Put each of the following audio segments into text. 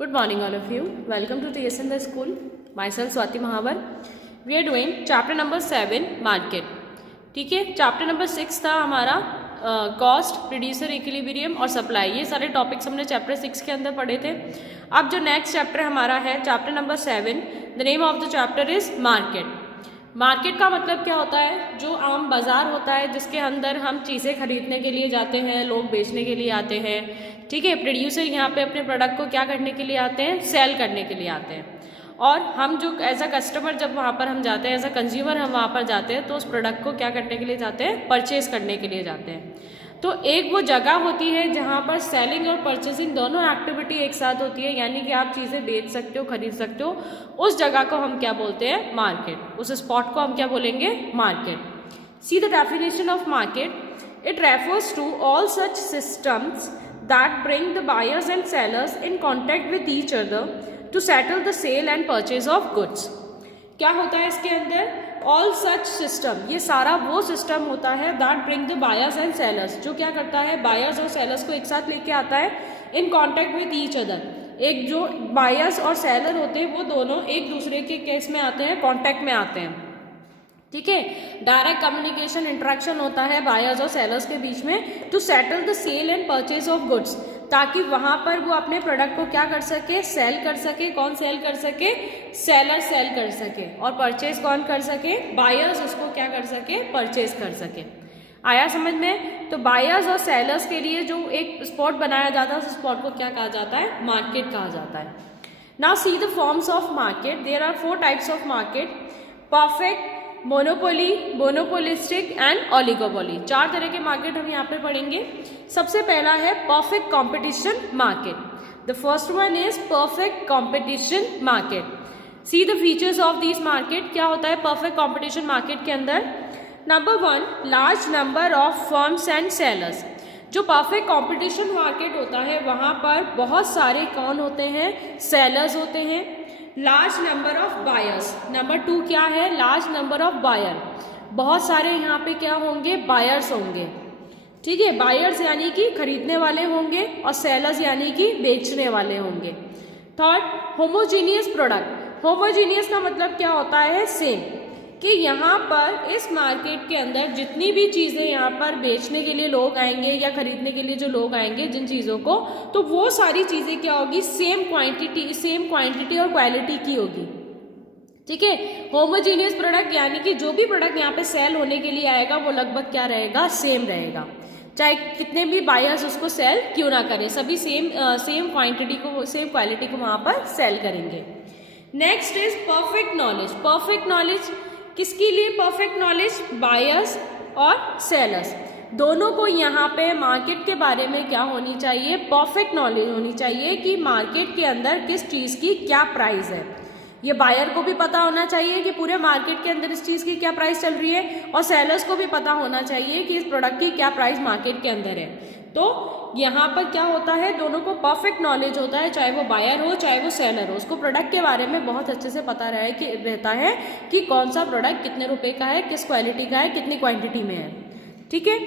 Good morning, all of you. Welcome to TSN the school. Myself Swati Mahavar. We are doing chapter number 7 market. ठीक है, chapter number 6 था हमारा cost, producer equilibrium और supply. ये सारे topics हमने chapter 6 के अंदर पढ़े थे। अब जो नेक्स्ट चैप्टर हमारा है chapter number 7, the name of the chapter is market. Market का मतलब क्या होता है? जो आम बाज़ार होता है जिसके अंदर हम चीज़ें खरीदने के लिए जाते हैं, लोग बेचने के लिए आते हैं। ठीक है, प्रोड्यूसर यहाँ पे अपने प्रोडक्ट को क्या करने के लिए आते हैं? सेल करने के लिए आते हैं। और हम जो एज अ कस्टमर जब वहाँ पर हम जाते हैं, एज अ कंज्यूमर हम वहाँ पर जाते हैं, तो उस प्रोडक्ट को क्या करने के लिए जाते हैं? परचेज करने के लिए जाते हैं। तो एक वो जगह होती है जहाँ पर सेलिंग और परचेसिंग दोनों एक्टिविटी एक साथ होती है, यानी कि आप चीज़ें बेच सकते हो, खरीद सकते हो। उस जगह को हम क्या बोलते हैं? मार्केट। उस स्पॉट को हम क्या बोलेंगे? Market. See the definition of market. It refers to all such systems that bring the buyers and sellers in contact with each other to settle the sale and purchase of goods. क्या होता है इसके अंदर? All such system, ये सारा वो system होता है that bring the buyers and sellers, जो क्या करता है? बायर्स और सेलर्स को एक साथ लेके आता है इन कॉन्टैक्ट विद ईच अदर। एक जो बायर्स और सेलर होते हैं वो दोनों एक दूसरे के केस में आते हैं, कॉन्टैक्ट में आते हैं। ठीक है, डायरेक्ट कम्युनिकेशन इंटरेक्शन होता है बायर्स और सेलर्स के बीच में to settle the sale and purchase of goods, ताकि वहां पर वो अपने प्रोडक्ट को क्या कर सके? सेल कर सके। कौन सेल कर सके? सेलर सेल कर सके। और परचेज कौन कर सके? बायर्स उसको क्या कर सके? परचेज कर सके। आया समझ में? तो बायर्स और सेलर्स के लिए जो एक स्पॉट बनाया जाता है, उस स्पॉट को क्या कहा जाता है? मार्केट कहा जाता है। Now see the forms of market. There are 4 types of market: perfect, monopoly, monopolistic and oligopoly. 4 तरह के मार्केट हम यहाँ पे पढ़ेंगे। सबसे पहला है perfect competition market. The first one is perfect competition market. See the features of this market. क्या होता है परफेक्ट कंपटीशन मार्केट के अंदर? Number 1, large number of firms and sellers. जो परफेक्ट कंपटीशन मार्केट होता है वहाँ पर बहुत सारे कौन होते हैं? सेलर्स होते हैं। Large number of buyers. Number 2 क्या है? Large number of buyer. बहुत सारे यहाँ पे क्या होंगे? बायर्स होंगे। ठीक है, बायर्स यानी कि खरीदने वाले होंगे और सेलर्स यानी कि बेचने वाले होंगे। Third, homogeneous product. होमोजीनियस का मतलब क्या होता है? सेम। कि यहाँ पर इस मार्केट के अंदर जितनी भी चीज़ें यहाँ पर बेचने के लिए लोग आएंगे या खरीदने के लिए जो लोग आएंगे जिन चीज़ों को, तो वो सारी चीज़ें क्या होगी? सेम क्वांटिटी और क्वालिटी की होगी। ठीक है, होमोजीनियस प्रोडक्ट यानी कि जो भी प्रोडक्ट यहाँ पे सेल होने के लिए आएगा वो लगभग क्या रहेगा? सेम रहेगा। चाहे कितने भी बायर्स उसको सेल क्यों ना करें, सभी सेम क्वांटिटी को, सेम क्वालिटी को वहाँ पर सेल करेंगे। Next is perfect knowledge. Perfect knowledge किसके लिए? परफेक्ट नॉलेज बायर्स और सेलर्स दोनों को यहाँ पे मार्केट के बारे में क्या होनी चाहिए? परफेक्ट नॉलेज होनी चाहिए कि मार्केट के अंदर किस चीज़ की क्या प्राइस है। ये बायर को भी पता होना चाहिए कि पूरे मार्केट के अंदर इस चीज़ की क्या प्राइस चल रही है, और सेलर्स को भी पता होना चाहिए कि इस प्रोडक्ट की क्या प्राइस मार्केट के अंदर है। तो यहाँ पर क्या होता है? दोनों को परफेक्ट नॉलेज होता है, चाहे वो बायर हो चाहे वो सेलर हो। उसको प्रोडक्ट के बारे में बहुत अच्छे से पता रहता है कि कौन सा प्रोडक्ट कितने रुपए का है, किस क्वालिटी का है, कितनी क्वांटिटी में है। ठीक है,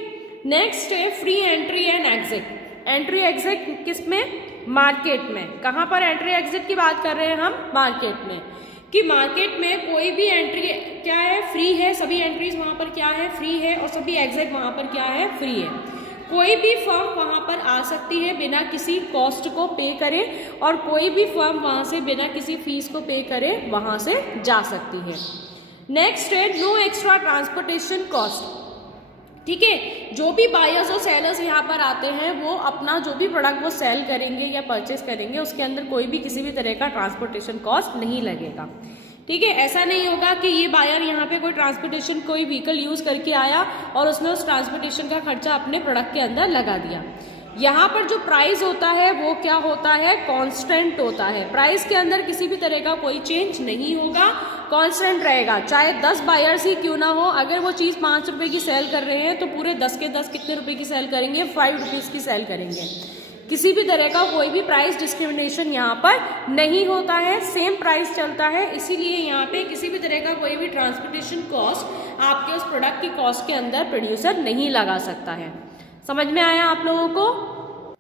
नेक्स्ट है free entry and exit. Entry exit किस में? मार्केट में। कहाँ पर एंट्री एग्जिट की बात कर रहे हैं हम? मार्केट में। कि मार्केट में कोई भी एंट्री क्या है? फ्री है। सभी एंट्रीज वहाँ पर क्या है? फ्री है। और सभी एग्जिट वहाँ पर क्या है? फ्री है। कोई भी फर्म वहाँ पर आ सकती है बिना किसी कॉस्ट को पे करे, और कोई भी फर्म वहाँ से बिना किसी फीस को पे करे वहाँ से जा सकती है। नेक्स्ट है नो एक्स्ट्रा ट्रांसपोर्टेशन कॉस्ट। ठीक है, जो भी बायर्स और सेलर्स यहाँ पर आते हैं वो अपना जो भी प्रोडक्ट वो सेल करेंगे या परचेज करेंगे उसके अंदर कोई भी किसी भी तरह का ट्रांसपोर्टेशन कॉस्ट नहीं लगेगा। ठीक है, ऐसा नहीं होगा कि ये बायर यहाँ पे कोई ट्रांसपोर्टेशन, कोई व्हीकल यूज़ करके आया और उसने उस ट्रांसपोर्टेशन का खर्चा अपने प्रोडक्ट के अंदर लगा दिया। यहाँ पर जो प्राइस होता है वो क्या होता है? कांस्टेंट होता है। प्राइस के अंदर किसी भी तरह का कोई चेंज नहीं होगा, कांस्टेंट रहेगा। चाहे 10 बायर्स ही क्यों ना हो, अगर वो चीज़ 5 रुपये की सेल कर रहे हैं तो पूरे 10 के 10 कितने रुपए की सेल करेंगे? 5 रुपीज़ की सेल करेंगे। किसी भी तरह का कोई भी प्राइस डिस्क्रिमिनेशन यहाँ पर नहीं होता है, सेम प्राइस चलता है। इसीलिए यहाँ पे किसी भी तरह का कोई भी ट्रांसपोर्टेशन कॉस्ट आपके उस प्रोडक्ट की कॉस्ट के अंदर प्रोड्यूसर नहीं लगा सकता है। समझ में आया आप लोगों को?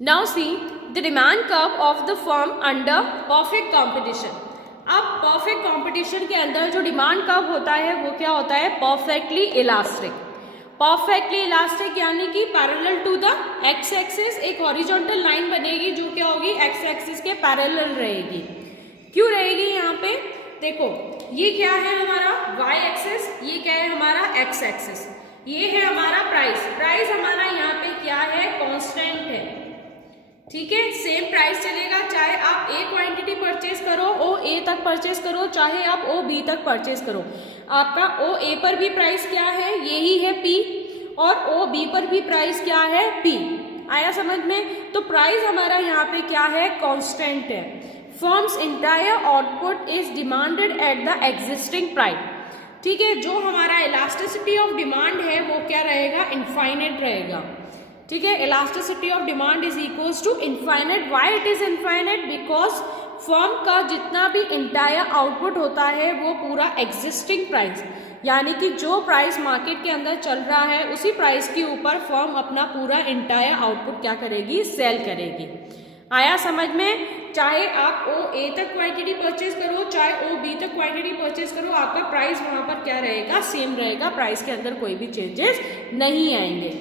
Now see the demand curve of the firm under perfect competition. अब परफेक्ट कॉम्पिटिशन के अंदर जो डिमांड कर्व होता है वो क्या होता है, परफेक्टली इलास्टिक। परफेक्टली इलास्टिक यानी कि parallel to the X axis एक हॉरिजॉन्टल लाइन बनेगी जो क्या होगी, एक्स एक्सिस के पैरेलल रहेगी। क्यों रहेगी यहाँ पे, देखो ये क्या है हमारा y एक्सिस, ये क्या है हमारा x एक्सिस, ये है हमारा प्राइस। प्राइस हमारा यहाँ पे क्या है, कांस्टेंट है, ठीक है। सेम प्राइस चलेगा चाहे आप A क्वांटिटी परचेज करो, O A तक परचेज करो, चाहे आप O B तक परचेज करो। आपका O A पर भी प्राइस क्या है, यही है P, और O B पर भी प्राइस क्या है, P। आया समझ में। तो प्राइस हमारा यहाँ पे क्या है, कांस्टेंट है। Firms entire output is demanded at the existing price, ठीक है। जो हमारा इलास्टिसिटी ऑफ डिमांड है वो क्या रहेगा, इनफाइनाइट रहेगा, ठीक है। Elasticity of demand is equals to infinite. Why it is infinite, because firm का जितना भी इंटायर आउटपुट होता है वो पूरा एग्जिस्टिंग प्राइस, यानी कि जो प्राइस मार्केट के अंदर चल रहा है उसी प्राइस के ऊपर फर्म अपना पूरा इंटायर आउटपुट क्या करेगी, सेल करेगी। आया समझ में। चाहे आप O A तक क्वांटिटी परचेज करो, चाहे O B तक क्वांटिटी परचेज करो, आपका प्राइस वहां पर क्या रहेगा, सेम रहेगा। प्राइस के अंदर कोई भी चेंजेस नहीं आएंगे।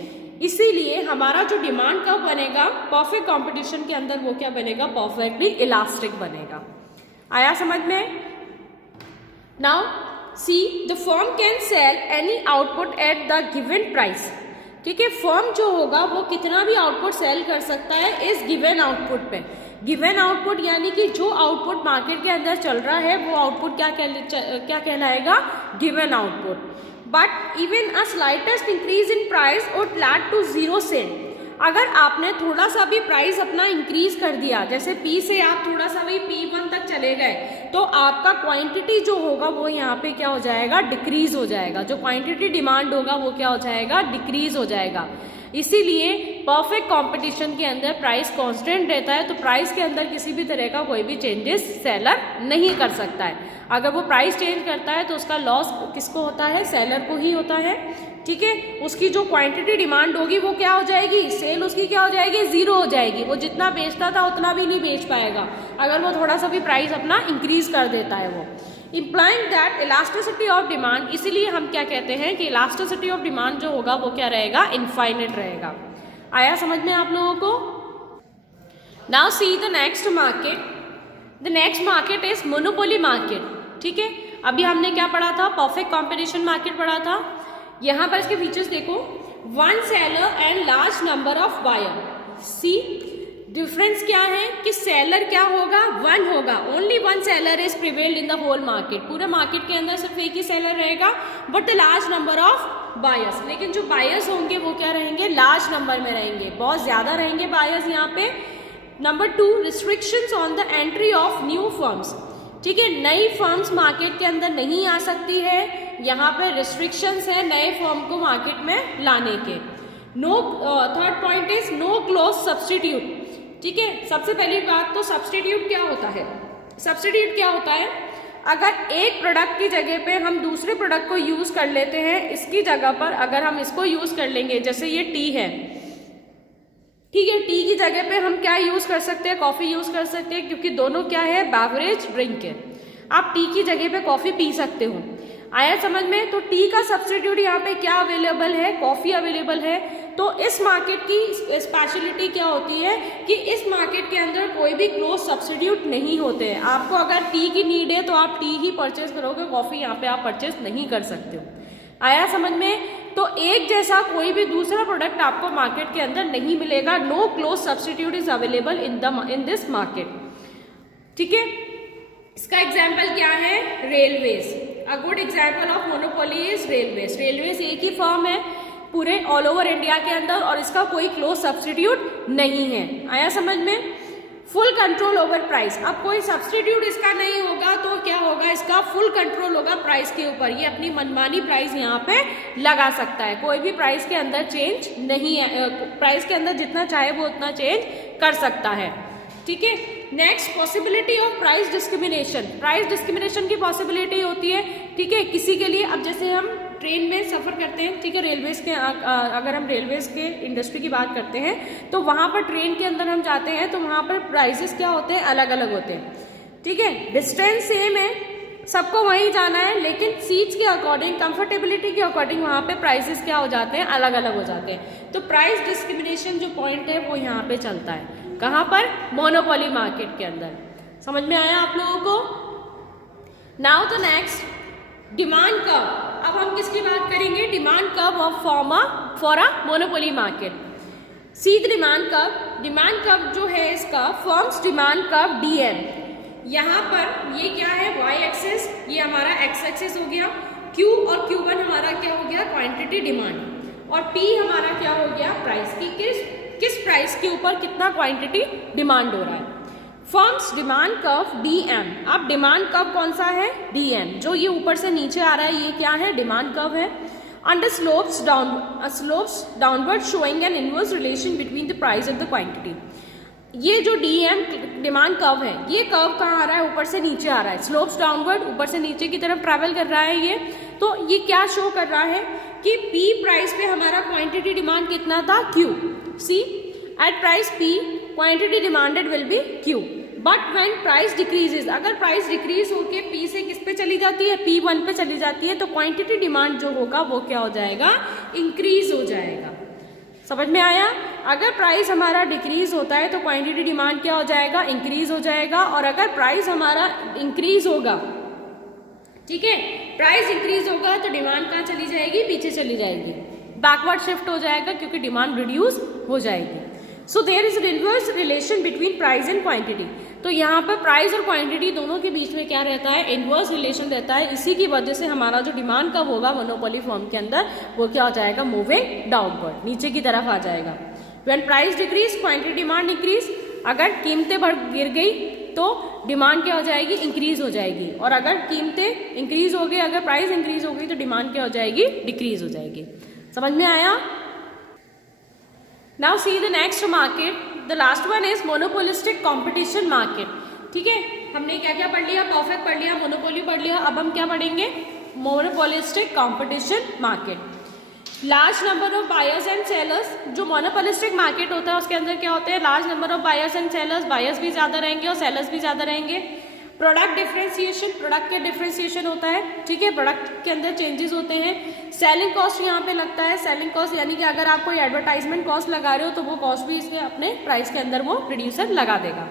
इसीलिए हमारा जो डिमांड कर्व बनेगा परफेक्ट कंपटीशन के अंदर वो क्या बनेगा, परफेक्टली इलास्टिक बनेगा। आया समझ में। Now see the firm can sell any output at the given price, ठीक है। फर्म जो होगा वो कितना भी आउटपुट सेल कर सकता है इस गिवन आउटपुट पे। गिवन आउटपुट यानी कि जो आउटपुट मार्केट के अंदर चल रहा है वो आउटपुट क्या कहलाएगा, given output. But even a slightest increase in price would lead to 0 sale. अगर आपने थोड़ा सा भी प्राइस अपना इंक्रीज कर दिया, जैसे P से आप थोड़ा सा भी P1 तक चले गए, तो आपका क्वांटिटी जो होगा वो यहाँ पे क्या हो जाएगा, डिक्रीज हो जाएगा। जो क्वांटिटी डिमांड होगा वो क्या हो जाएगा, डिक्रीज हो जाएगा। इसीलिए परफेक्ट कंपटीशन के अंदर प्राइस कांस्टेंट रहता है, तो प्राइस के अंदर किसी भी तरह का कोई भी चेंजेस सेलर नहीं कर सकता है। अगर वो प्राइस चेंज करता है तो उसका लॉस किसको होता है, सेलर को ही होता है, ठीक है। उसकी जो क्वांटिटी डिमांड होगी वो क्या हो जाएगी, सेल उसकी क्या हो जाएगी, 0 हो जाएगी। वो जितना बेचता था उतना भी नहीं बेच पाएगा अगर वो थोड़ा सा भी प्राइस अपना इंक्रीज कर देता है वो। Implying that elasticity of demand, इसीलिए हम क्या कहते हैं कि इलास्टिसिटी ऑफ डिमांड जो होगा वो क्या रहेगा, इनफाइनाइट रहेगा। आया समझ में आप लोगों को। Now see the next market. The next market is monopoly market, ठीक है। अभी हमने क्या पढ़ा था, परफेक्ट कॉम्पिटिशन मार्केट पढ़ा था। यहाँ पर इसके फीचर्स देखो, 1 seller and large number of buyer. See difference क्या है कि सेलर क्या होगा, 1 होगा, only 1 seller is prevailed in the whole market. पूरे मार्केट के अंदर सिर्फ एक ही सेलर रहेगा, but the large number of buyers, लेकिन जो बायर्स होंगे वो क्या रहेंगे, लार्ज नंबर में रहेंगे, बहुत ज्यादा रहेंगे बायर्स यहाँ पे। Number 2, restrictions on the entry of new firms, ठीक है। नई फर्म्स मार्केट के अंदर नहीं आ सकती है, यहाँ पे रिस्ट्रिक्शंस है नए फर्म को मार्केट में लाने के। No, third point is no close substitute, ठीक है। सबसे पहली बात तो सब्सटीट्यूट क्या होता है, सब्सटीट्यूट क्या होता है, अगर एक प्रोडक्ट की जगह पे हम दूसरे प्रोडक्ट को यूज कर लेते हैं, इसकी जगह पर अगर हम इसको यूज कर लेंगे, जैसे ये टी है, ठीक है, टी की जगह पे हम क्या यूज कर सकते हैं, कॉफी यूज कर सकते हैं, क्योंकि दोनों क्या है, बेवरेज ड्रिंक है। आप टी की जगह पे कॉफी पी सकते हो। आया समझ में। तो टी का सब्स्टिट्यूट यहाँ पे क्या अवेलेबल है, कॉफी अवेलेबल है। तो इस मार्केट की स्पेशलिटी क्या होती है कि इस मार्केट के अंदर कोई भी क्लोज सब्स्टिट्यूट नहीं होते हैं। आपको अगर टी की नीड है तो आप टी ही परचेज करोगे, कॉफी यहाँ पे आप परचेज नहीं कर सकते हो। आया समझ में। तो एक जैसा कोई भी दूसरा प्रोडक्ट आपको मार्केट के अंदर नहीं मिलेगा। No close substitute is available in this market, ठीक है। इसका एग्जाम्पल क्या है, railways. A good example of monopoly is railways. Railways एक ही फर्म है पूरे ऑल ओवर इंडिया के अंदर और इसका कोई क्लोज सब्स्टिट्यूट नहीं है। आया समझ में। Full control over price. अब कोई सब्स्टिट्यूट इसका नहीं होगा तो क्या होगा, इसका फुल कंट्रोल होगा प्राइस के ऊपर। ये अपनी मनमानी प्राइस यहाँ पे लगा सकता है, कोई भी प्राइस के अंदर चेंज नहीं है, प्राइस के अंदर जितना चाहे वो उतना चेंज कर सकता है, ठीक है। Next, possibility of price discrimination. Price discrimination की पॉसिबिलिटी होती है, ठीक है। किसी के लिए, अब जैसे हम ट्रेन में सफ़र करते हैं, ठीक है, रेलवेज के अगर हम रेलवेज के इंडस्ट्री की बात करते हैं तो वहाँ पर ट्रेन के अंदर हम जाते हैं तो वहाँ पर प्राइसेस क्या होते हैं, अलग अलग होते हैं, ठीक है। डिस्टेंस सेम है, सबको वहीं जाना है, लेकिन सीट्स के अकॉर्डिंग, कंफर्टेबिलिटी के अकॉर्डिंग वहाँ पे प्राइसेस क्या हो जाते हैं, अलग अलग हो जाते हैं। तो प्राइस डिस्क्रिमिनेशन जो पॉइंट है वो यहाँ पे चलता है, कहाँ पर, मोनोपोली मार्केट के अंदर। समझ में आया आप लोगों को। Now the next, demand curve. अब हम किसकी बात करेंगे, demand curve of for a monopoly market. See the demand curve. Demand curve जो है इसका, फर्म्स डिमांड कर्व DM। यहाँ पर ये क्या है, y एक्सेस, ये हमारा x एक्सेस हो गया, Q और Q1 हमारा क्या हो गया, क्वांटिटी डिमांड, और P हमारा क्या हो गया, प्राइस की, किस प्राइस के ऊपर कितना क्वांटिटी डिमांड हो रहा है। Firms demand curve DM। अब डिमांड कर्व कौन सा है, DM। जो ये ऊपर से नीचे आ रहा है ये क्या है, डिमांड कर्व है। Under slopes downward showing N inverse relation between the price and the quantity. ये जो DM डिमांड कर्व है, ये कर्व कहाँ आ रहा है, ऊपर से नीचे आ रहा है, स्लोप्स डाउनवर्ड, ऊपर से नीचे की तरफ ट्रैवल कर रहा है ये। तो ये क्या शो कर रहा है कि P प्राइस पे हमारा क्वांटिटी डिमांड कितना था, Q। See at price P quantity demanded will be Q, but when price decreases, अगर प्राइस डिक्रीज होके P से किस पे चली जाती है, P1 पे चली जाती है, तो क्वांटिटी डिमांड जो होगा वो क्या हो जाएगा, इंक्रीज हो जाएगा। समझ में आया। अगर प्राइस हमारा डिक्रीज होता है तो क्वांटिटी डिमांड क्या हो जाएगा, इंक्रीज हो जाएगा। और अगर प्राइस हमारा इंक्रीज होगा, ठीक है, प्राइस इंक्रीज होगा तो डिमांड कहाँ चली जाएगी, पीछे चली जाएगी, बैकवर्ड शिफ्ट हो जाएगा, क्योंकि डिमांड रिड्यूस हो जाएगी। So there is an inverse relation between price and quantity. तो यहाँ पर प्राइस और क्वांटिटी दोनों के बीच में क्या रहता है, इनवर्स रिलेशन रहता है। इसी की वजह से हमारा जो डिमांड कब होगा मोनोपोली फॉर्म के अंदर, वो क्या हो जाएगा, मूविंग डाउनवर्ड, नीचे की तरफ आ जाएगा। When price decrease quantity demand increase. अगर कीमतें गिर गई तो डिमांड क्या हो जाएगी, इंक्रीज हो जाएगी। और अगर कीमतें इंक्रीज हो गई, अगर प्राइस इंक्रीज हो गई तो डिमांड क्या हो जाएगी, डिक्रीज हो जाएगी। समझ में आया। Now see the next market, the last one is monopolistic competition market. ठीक है, हमने क्या क्या पढ़ लिया, परफेक्ट पढ़ लिया, मोनोपोली पढ़ लिया। अब हम क्या पढ़ेंगे, monopolistic competition market. Large number of buyers and sellers. जो मोनोपोलिस्टिक मार्केट होता है उसके अंदर क्या होते हैं, large number of buyers and sellers, buyers भी ज्यादा रहेंगे और सेलर्स भी ज्यादा रहेंगे। प्रोडक्ट डिफरेंशिएशन, प्रोडक्ट के डिफरेंशिएशन होता है, ठीक है, प्रोडक्ट के अंदर चेंजेस होते हैं। सेलिंग कॉस्ट यहाँ पे लगता है, सेलिंग कॉस्ट यानी कि अगर आप कोई एडवर्टाइजमेंट कॉस्ट लगा रहे हो तो वो कॉस्ट भी इसके अपने प्राइस के अंदर वो प्रोड्यूसर लगा देगा।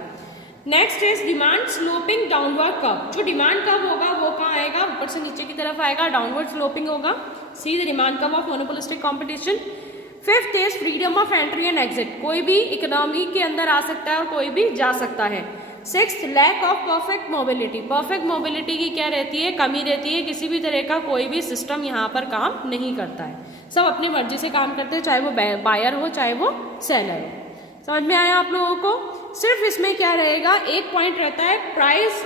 Next is demand sloping downward curve. जो डिमांड कर्व होगा वो कहाँ आएगा, ऊपर से नीचे की तरफ आएगा, डाउनवर्ड स्लोपिंग होगा। See the demand curve of monopolistic competition. Fifth is freedom of entry and exit. कोई भी इकोनॉमी के अंदर आ सकता है और कोई भी जा सकता है। Sixth, lack of perfect mobility. Perfect mobility की क्या रहती है, कमी रहती है। किसी भी तरह का कोई भी सिस्टम यहाँ पर काम नहीं करता है, सब अपनी मर्जी से काम करते हैं, चाहे वो बायर हो चाहे वो सेलर हो। समझ में आया आप लोगों को। सिर्फ इसमें क्या रहेगा, एक पॉइंट रहता है price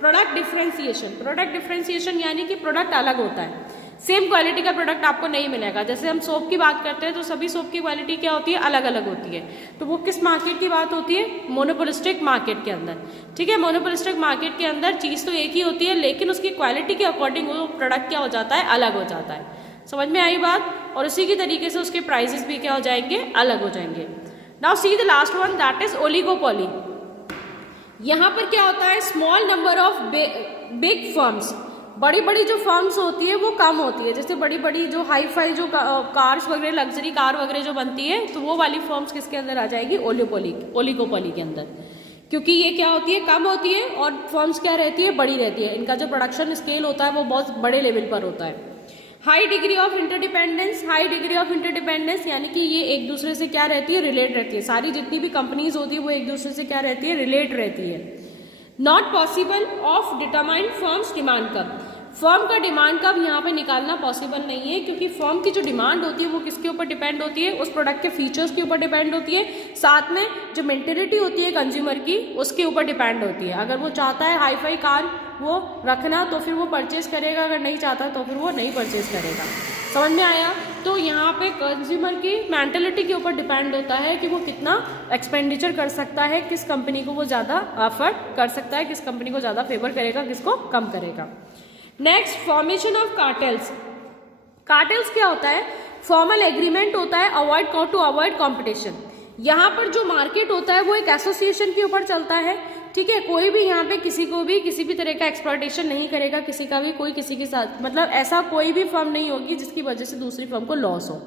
product differentiation. Product differentiation यानी कि प्रोडक्ट अलग होता है, सेम क्वालिटी का प्रोडक्ट आपको नहीं मिलेगा। जैसे हम सोप की बात करते हैं तो सभी सोप की क्वालिटी क्या होती है, अलग अलग होती है। तो वो किस मार्केट की बात होती है, मोनोपोलिस्टिक मार्केट के अंदर। ठीक है, मोनोपोलिस्टिक मार्केट के अंदर चीज़ तो एक ही होती है, लेकिन उसकी क्वालिटी के अकॉर्डिंग वो प्रोडक्ट क्या हो जाता है, अलग हो जाता है। समझ में आई बात। और उसी की तरीके से उसके प्राइसेस भी क्या हो जाएंगे, अलग हो जाएंगे। Now see the last one, that is oligopoly. यहाँ पर क्या होता है, small number of big firms. बड़ी बड़ी जो फर्म्स होती है वो कम होती है। जैसे बड़ी बड़ी जो हाई फाई जो कार्स वगैरह, लग्जरी कार वगैरह जो बनती है, तो वो वाली फर्म्स किसके अंदर आ जाएगी, ओलिगोपोली के अंदर। क्योंकि ये क्या होती है, कम होती है, और फर्म्स क्या रहती है, बड़ी रहती है। इनका जो प्रोडक्शन स्केल होता है वो बहुत बड़े लेवल पर होता है। High degree of interdependence. High degree of interdependence यानी कि ये एक दूसरे से क्या रहती है, रिलेट रहती है। सारी जितनी भी कंपनीज होती है वो एक दूसरे से क्या रहती है, रिलेट रहती है। Not possible of determine firms demand curve. Firm का डिमांड कर्व यहाँ पे निकालना पॉसिबल नहीं है, क्योंकि फर्म की जो डिमांड होती है वो किसके ऊपर डिपेंड होती है, उस प्रोडक्ट के फीचर्स के ऊपर डिपेंड होती है। साथ में जो मेंटेलिटी होती है कंज्यूमर की, उसके ऊपर डिपेंड होती है। अगर वो चाहता है हाई फाई कार वो रखना तो फिर वो परचेज करेगा, अगर नहीं चाहता तो फिर वो नहीं परचेज करेगा। समझ में आया। तो यहाँ पे कंज्यूमर की मेंटेलिटी के ऊपर डिपेंड होता है कि वो कितना एक्सपेंडिचर कर सकता है, किस कंपनी को वो ज़्यादा अफोर्ड कर सकता है, किस कंपनी को ज़्यादा फेवर करेगा, किसको कम करेगा। Next, formation of cartels. Cartels क्या होता है? फॉर्मल एग्रीमेंट होता है टू अवॉइड कंपटीशन। यहाँ पर जो मार्केट होता है वो एक एसोसिएशन के ऊपर चलता है, ठीक है। कोई भी यहाँ पे किसी को भी किसी भी तरह का एक्सप्लॉयटेशन नहीं करेगा, किसी का भी कोई किसी के साथ, मतलब ऐसा कोई भी फर्म नहीं होगी जिसकी वजह से दूसरी फर्म को लॉस हो,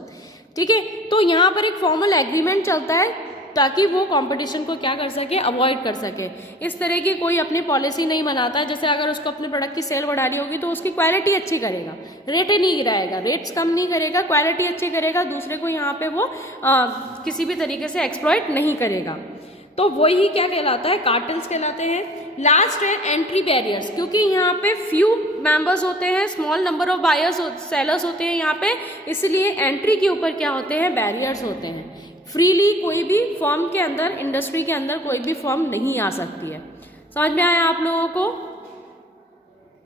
ठीक है। तो यहाँ पर एक फॉर्मल एग्रीमेंट चलता है ताकि वो कंपटीशन को क्या कर सके, अवॉइड कर सके। इस तरह की कोई अपनी पॉलिसी नहीं बनाता, जैसे अगर उसको अपने प्रोडक्ट की सेल बढ़ानी होगी तो उसकी क्वालिटी अच्छी करेगा, रेट नहीं गिराएगा, रेट्स कम नहीं करेगा, क्वालिटी अच्छी करेगा, दूसरे को यहाँ पे वो किसी भी तरीके से एक्सप्लॉइट नहीं करेगा। तो वही क्या कहलाता है, कार्टेल्स कहलाते हैं। लास्ट है एंट्री बैरियर्स, क्योंकि यहाँ पे फ्यू मेंबर्स होते हैं, small number of buyers sellers होते हैं यहाँ पे, इसलिए एंट्री के ऊपर क्या होते हैं, बैरियर्स होते हैं। फ्रीली कोई भी फर्म के अंदर, इंडस्ट्री के अंदर कोई भी फर्म नहीं आ सकती है। समझ में आया आप लोगों को?